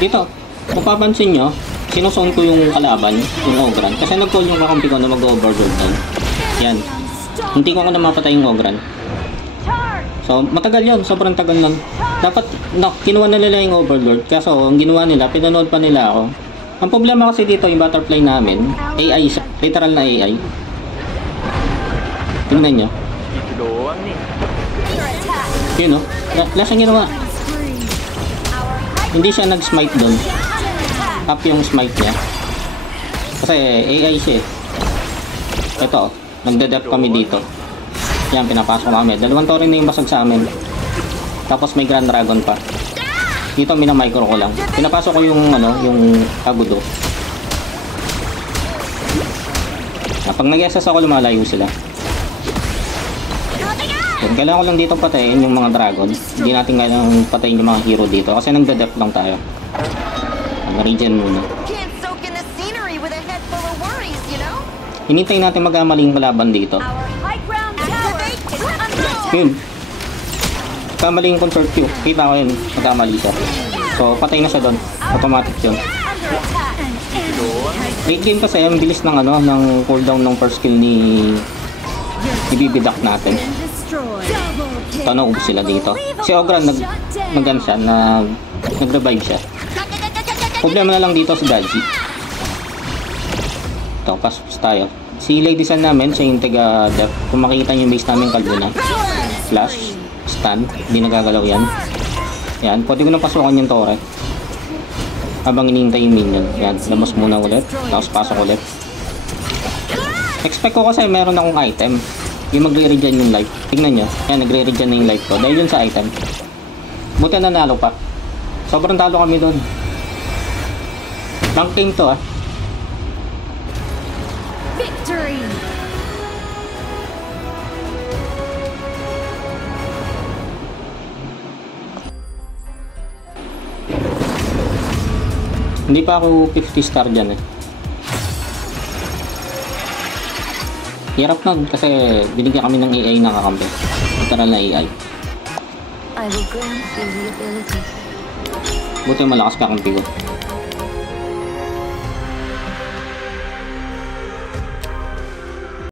Dito, mapapansin nyo, sinusong ko yung kalaban, yung Ogran. Kasi nag-call yung kakampi ko na mag-overload doon. Yan. Hindi ko na mapatay yung Ogran. So, matagal yun. Sobrang tagal nun. Dapat, kinuha na nila yung Overlord. Kaso, ang ginawa nila, pinanood pa nila ako. Ang problema kasi dito, yung butterfly namin, AI, literal na AI. Tingnan nyo. Yun o. Wala siyang ginawa. Hindi siya nag-smite doon. Up yung smite niya. Kasi AI siya eh. Ito, nagde-dep kami dito. Yan, pinapasok kami. Dalawang torre na yung basag sa amin. Tapos may Grand Dragon pa. Dito, minamicro ko lang. Pinapasok ko yung, yung Agudo. Pag nag-SS ako, lumalayo sila. Yan, kailangan ko lang dito patayin yung mga dragon. Hindi natin kailangan patayin yung mga hero dito. Kasi nagde-dep lang tayo. Regen muna. Hinintay natin mag-amaling kalaban dito. Yun. Kamali yung convert Q. Kita ko yun. Magkamali siya. So, patay na siya doon. Automatic yun. Late game kasi, ang bilis ng ng cooldown ng first skill ni ibibidak natin. Ito, naubos sila dito. Si Ogran, nag-gun siya, nag-revive siya. Problema na lang dito si Gaji. Ito, pass tayo. Si Lady Sun namin, siya yung taga-dep. Kung makikita nyo yung base namin, kalbo na. Flash, stun, hindi nagagalaw yan. Yan, pwede ko na pasukan yung torre. Habang inihintay yung minion. Yan, lamos muna ulit. Tapos pasok ulit. Expect ko kasi meron akong item. Yung magre-regen yung life. Tignan nyo, yan, nagre-regen na yung life ko. Dahil yun sa item. Buti nanalo pa. Sobrang talo kami dun. Rank game to ah. Victory! Hindi pa ako 50 star dyan eh. Hirap nun kasi binigyan kami ng AI na kakampi. Literal na AI. Buti malakas kakampi ko.